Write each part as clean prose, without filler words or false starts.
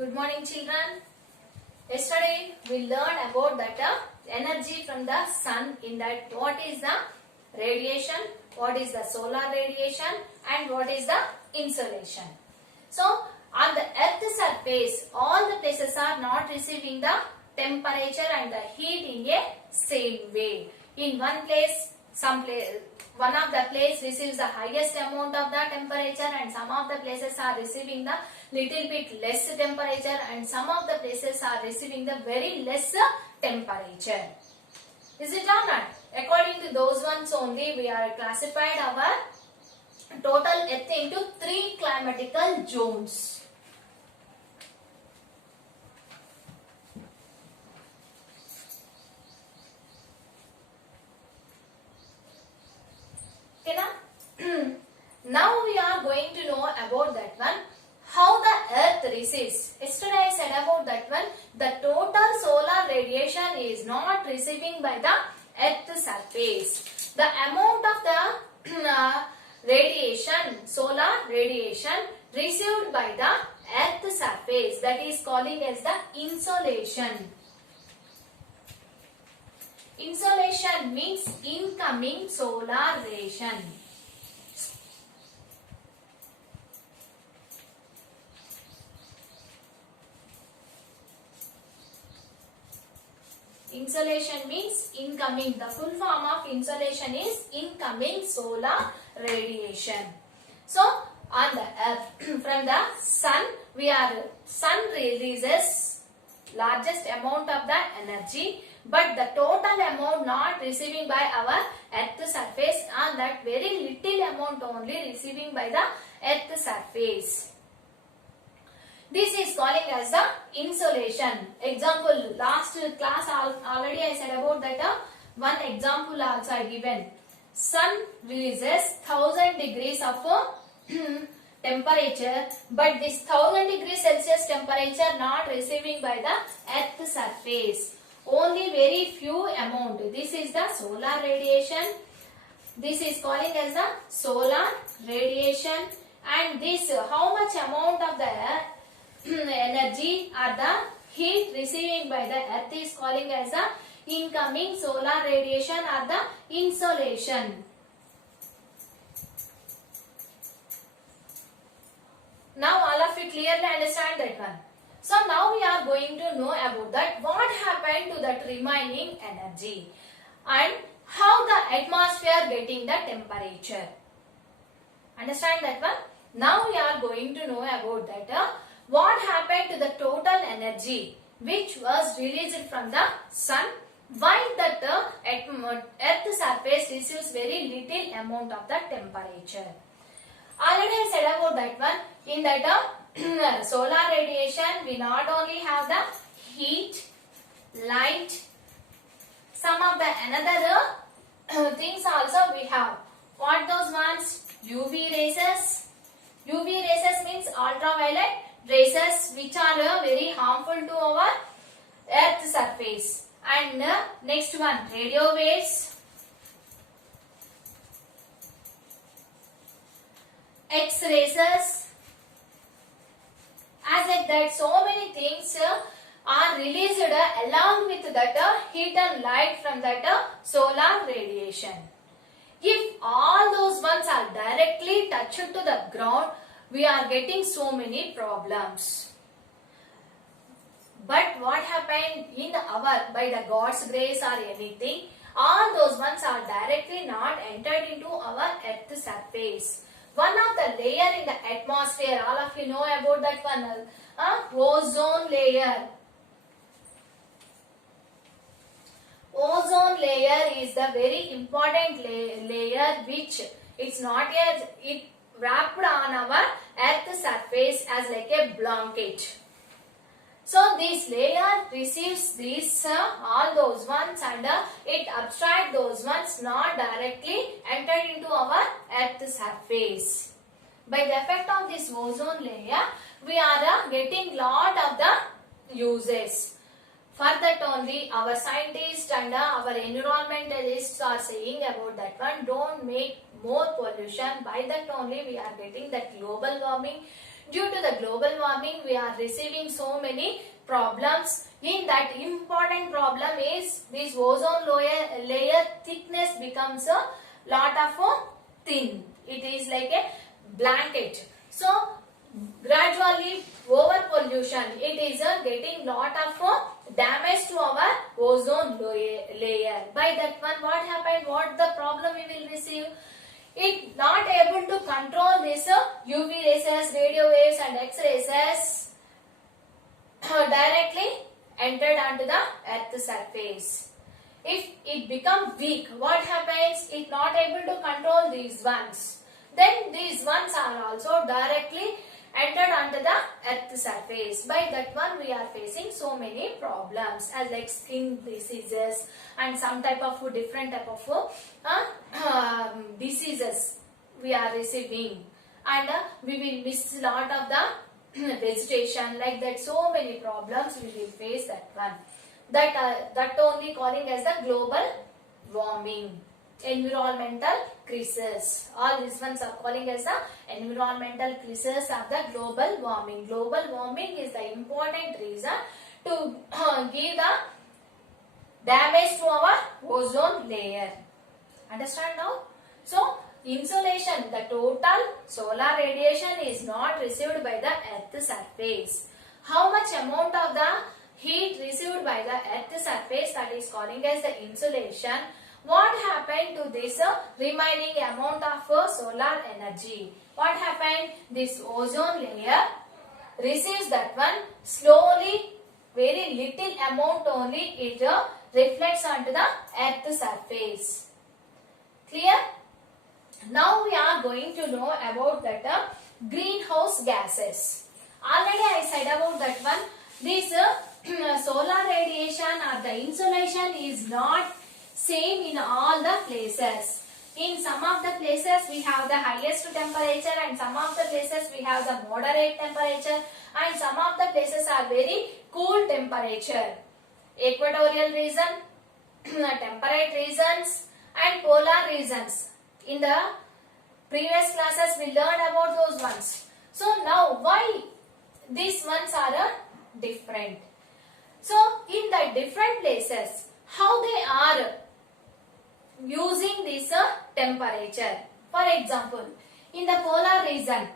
Good morning, children. Yesterday we learned about that energy from the sun. In that, what is the radiation, what is the solar radiation, and what is the insolation. So, on the Earth's surface, all the places are not receiving the temperature and the heat in a same way. In one place, one of the place receives the highest amount of the temperature, and some of the places are receiving the little bit less temperature, and some of the places are receiving the very less temperature. Is it or not? According to those ones only, we are classified our total Earth into 3 climatical zones. Now we are going to know about that one, how the Earth receives. Yesterday I said about that one, the total solar radiation is not receiving by the Earth's surface. The amount of the radiation, solar radiation received by the Earth's surface, that is calling as the insolation. Insolation means incoming solar radiation. Insolation means incoming. The full form of insolation is incoming solar radiation. So, on the Earth, from the sun, sun releases largest amount of the energy, but the total amount not receiving by our Earth surface, and that very little amount only receiving by the Earth surface. This is calling as the insolation. Example, last class already I said about that. One example also I given. Sun releases 1000 degrees of temperature, but this 1000 degrees Celsius temperature not receiving by the Earth surface. Only very few amount. This is the solar radiation. This is calling as the solar radiation, and this how much amount of the energy or the heat receiving by the Earth is calling as the incoming solar radiation or the insolation. Now all of you clearly understand that one. So now we are going to know about that, what happened to that remaining energy and how the atmosphere getting the temperature. Understand that one? Now we are going to know about that. What happened to the total energy which was released from the sun, while that Earth surface receives very little amount of the temperature. Already I said about that one. In that solar radiation, we not only have the heat, light, some of the another things also we have. What those ones? UV rays. UV rays means ultraviolet rays, which are very harmful to our Earth surface. And next one, radio waves, X-rays. As like that, so many things are released along with that heat and light from that solar radiation. If all those ones are directly touched to the ground, we are getting so many problems. But what happened in our, by the God's grace or anything, all those ones are directly not entered into our Earth surface. One of the layer in the atmosphere, all of you know about that one, ozone layer. Ozone layer is the very important layer which it's not as it wrapped on our Earth surface as like a blanket. So this layer receives these all those ones, and it abstracts those ones not directly entered into our Earth surface. By the effect of this ozone layer, we are getting lot of the uses. For that only our scientists and our environmentalists are saying about that one, don't make more pollution. By that only we are getting that global warming. Due to the global warming, we are receiving so many problems. In that, important problem is this ozone layer thickness becomes a lot of thin. It is like a blanket. So gradually over pollution, it is getting lot of damage to our ozone layer. By that one, what happened? What the problem we will receive? It not able to control this UV rays, radio waves and X-rays directly entered onto the earth surface. If it become weak, what happens? It not able to control these ones. Then these ones are also directly entered onto the earth surface. By that one, we are facing so many problems as like skin diseases and some type of different type of diseases we are receiving, and we will miss a lot of the vegetation. Like that, so many problems we will face that one. That only calling as the global warming. Environmental crisis. All these ones are calling as the environmental crisis of the global warming. Global warming is the important reason to give the damage to our ozone layer. Understand now? So, insolation, the total solar radiation is not received by the earth surface. How much amount of the heat received by the earth surface, that is calling as the insolation. What happened to this remaining amount of solar energy? What happened? This ozone layer receives that one slowly, very little amount only it reflects onto the earth surface. Clear? Now we are going to know about that greenhouse gases. Already I said about that one. This solar radiation or the insolation is not same in all the places. In some of the places we have the highest temperature and some of the places we have the moderate temperature and some of the places are very cool temperature. Equatorial region, temperate regions and polar regions. In the previous classes we learned about those ones. So now why these ones are different? So in the different places, how they are using this temperature. For example, in the polar regions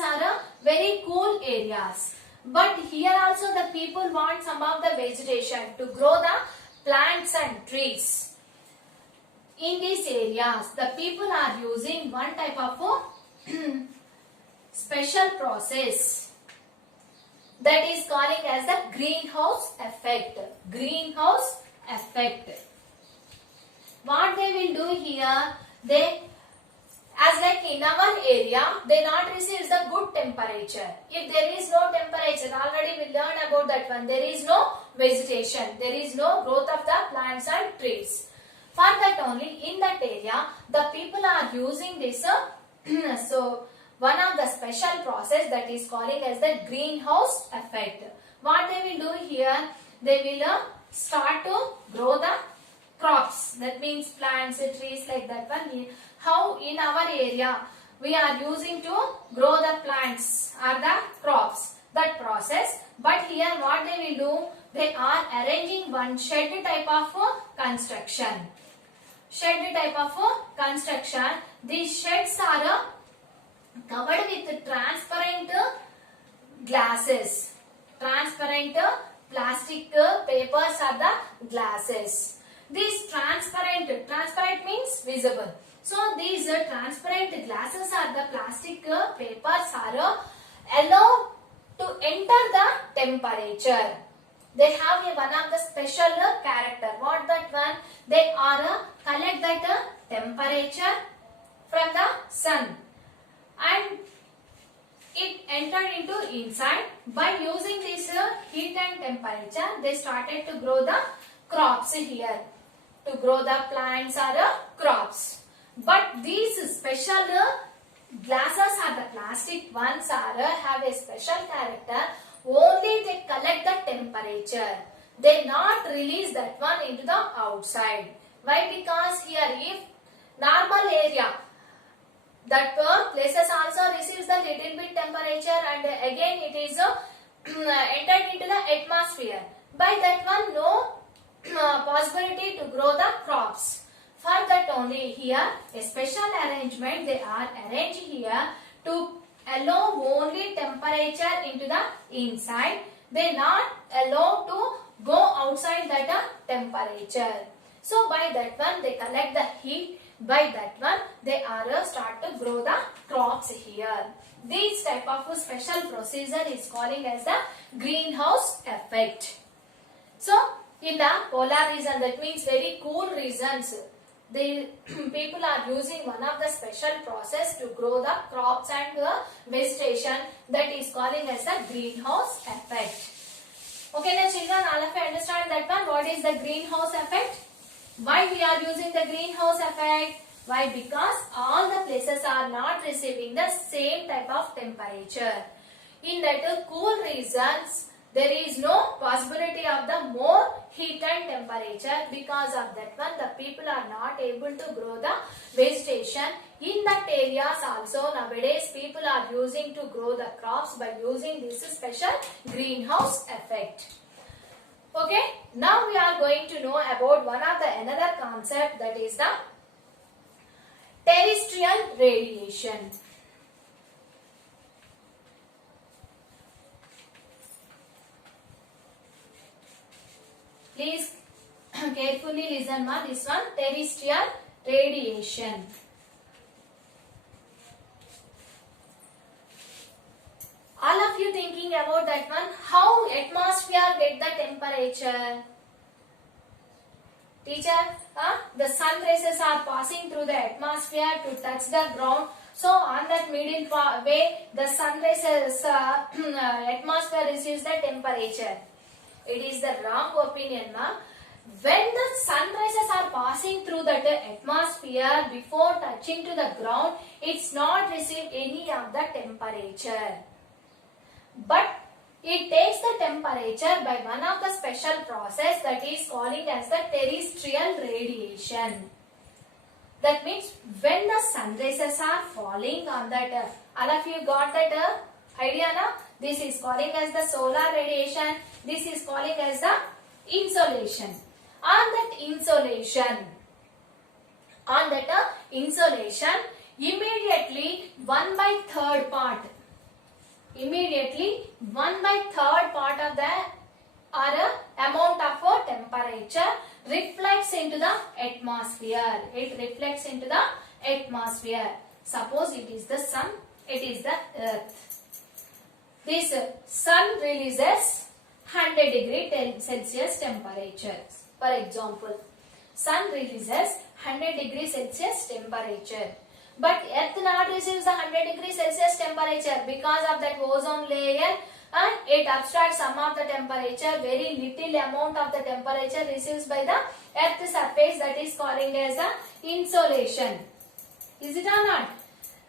are very cool areas. But here also the people want some of the vegetation to grow the plants and trees. In these areas, the people are using one type of special process that is calling as the greenhouse effect. Greenhouse effect. What they will do here, they, as like in our area, they not receive the good temperature. If there is no temperature, already we learned about that one, there is no vegetation, there is no growth of the plants and trees. For that only, in that area, the people are using this, so one of the special process that is calling as the greenhouse effect. What they will do here, they will start to grow the crops. That means plants, trees, like that one. How in our area we are using to grow the plants or the crops. That process. But here what they will do, they are arranging one shed type of construction. Shed type of construction. These sheds are covered with transparent glasses. Transparent plastic papers are the glasses. These transparent means visible. So these transparent glasses are the plastic papers are allowed to enter the temperature. They have one of the special character. What that one? They are collect that temperature from the sun and it entered into inside. By using this heat and temperature, they started to grow the crops here. To grow the plants or crops. But these special glasses or the plastic ones are have a special character. Only they collect the temperature. They not release that one into the outside. Why? Because here if normal area that places also receives the little bit temperature and again it is entered into the atmosphere. By that one, no possibility to grow the crops. For that only here a special arrangement they are arranged here to allow only temperature into the inside. They not allow to go outside that temperature. So by that one they collect the heat. By that one they are start to grow the crops here. This type of special procedure is calling as the greenhouse effect. So in the polar region, that means very cool regions, the people are using one of the special process to grow the crops and the vegetation, that is calling as the greenhouse effect. Okay now children, all of you understand that one. What is the greenhouse effect? Why we are using the greenhouse effect? Why? Because all the places are not receiving the same type of temperature. In that cool regions, there is no possibility of the more heat and temperature. Because of that one, the people are not able to grow the vegetation. In that areas also nowadays people are using to grow the crops by using this special greenhouse effect. Okay, now we are going to know about one of the another concept, that is the terrestrial radiation. Please carefully listen ma, this one, terrestrial radiation. All of you thinking about that one, how atmosphere get the temperature? Teacher, the sun rays are passing through the atmosphere to touch the ground. So on that middle way, the sun rays atmosphere receives the temperature. It is the wrong opinion, ma. When the sun rays are passing through that atmosphere before touching to the ground, it's not received any of the temperature. But it takes the temperature by one of the special process, that is calling as the terrestrial radiation. That means when the sun rays are falling on that, all of you got that idea now? This is calling as the solar radiation. This is calling as the insolation. On that insolation, immediately 1/3 part. Immediately 1/3 part of the amount of temperature reflects into the atmosphere. It reflects into the atmosphere. Suppose it is the sun, it is the earth. This sun releases 100 degree Celsius temperature. For example, sun releases 100 degree Celsius temperature. But earth not receives the 100 degree Celsius temperature because of that ozone layer. It abstracts some of the temperature. Very little amount of the temperature receives by the earth surface, that is calling as the insolation. Is it or not?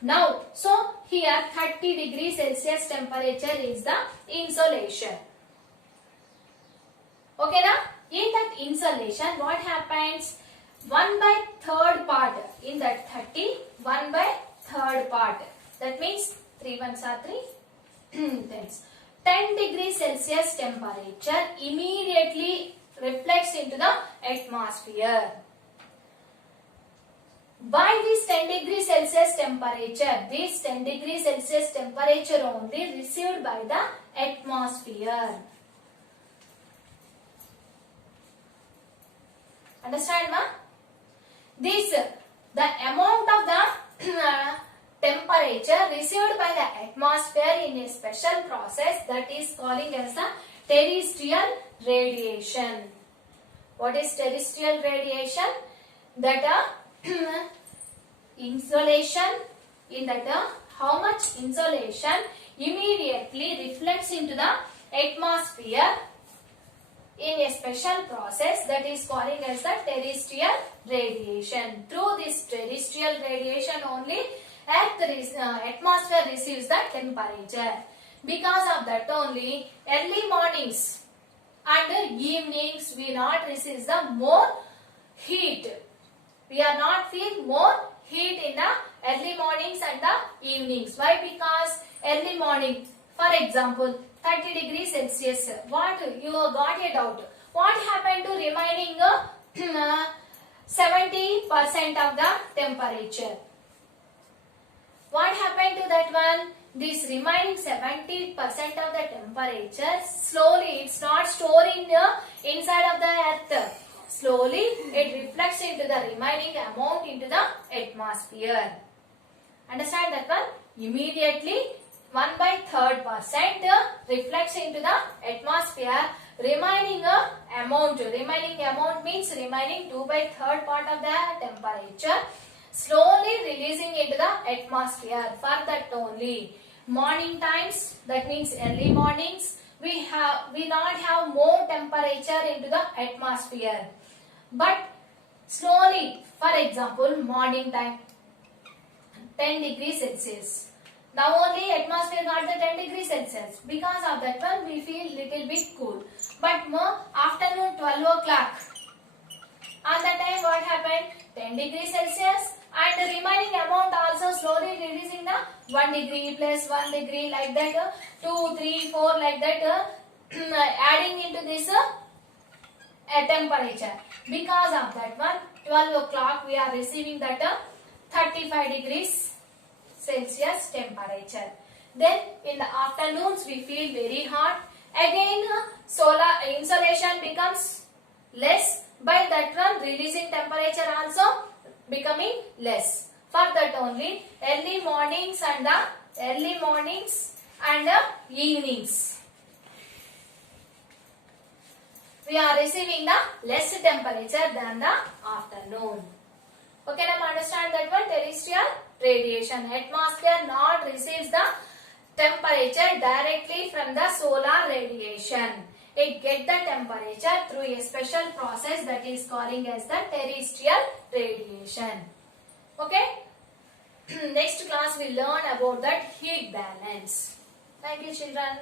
Now, so here 30 degree Celsius temperature is the insolation. Okay now, in that insolation what happens? 1/3 part in that 30, 1/3 part. That means 3 ones are 3 tens. 10 degree Celsius temperature immediately reflects into the atmosphere. By this 10 degree Celsius temperature, this 10 degree Celsius temperature only received by the atmosphere. Understand, ma? This, the amount of the temperature received by the atmosphere in a special process, that is calling as the terrestrial radiation. What is terrestrial radiation? That insolation, in that how much insolation immediately reflects into the atmosphere in a special process, that is calling as the terrestrial radiation. Through this terrestrial radiation only atmosphere receives the temperature. Because of that only early mornings and evenings we not receive the more heat. We are not feel more heat in the early mornings and the evenings. Why? Because early morning, for example, 30 degrees Celsius. What? You got a doubt. What happened to remaining 70% of the temperature? What happened to that one? This remaining 70% of the temperature, slowly, it's not storing inside of the earth. Slowly, it reflects into the remaining amount into the atmosphere. Understand that one? Immediately, 1/3% reflects into the atmosphere. Remaining amount means remaining 2/3 part of the temperature, slowly releasing into the atmosphere. For that only, morning times, that means early mornings, we not have more temperature into the atmosphere, but slowly, for example, morning time 10 degrees Celsius. Now only atmosphere got the 10 degrees Celsius. Because of that one, we feel little bit cool. But more afternoon 12 o'clock, on that time what happened? 10 degrees Celsius, and the remaining amount also slowly reducing the 1 degree plus 1 degree like that, 2, 3, 4 like that, adding into this temperature. Because of that one, 12 o'clock we are receiving that 35 degrees Celsius temperature. Then in the afternoons we feel very hot. Again solar insolation becomes less. By that one, releasing temperature also becoming less. For that only, early mornings and evenings, we are receiving the less temperature than the afternoon. Okay, now understand that one. Terrestrial radiation. Atmosphere not receives the temperature directly from the solar radiation. It get the temperature through a special process that is calling as the terrestrial radiation. Okay. Next class we learn about that heat balance. Thank you, children.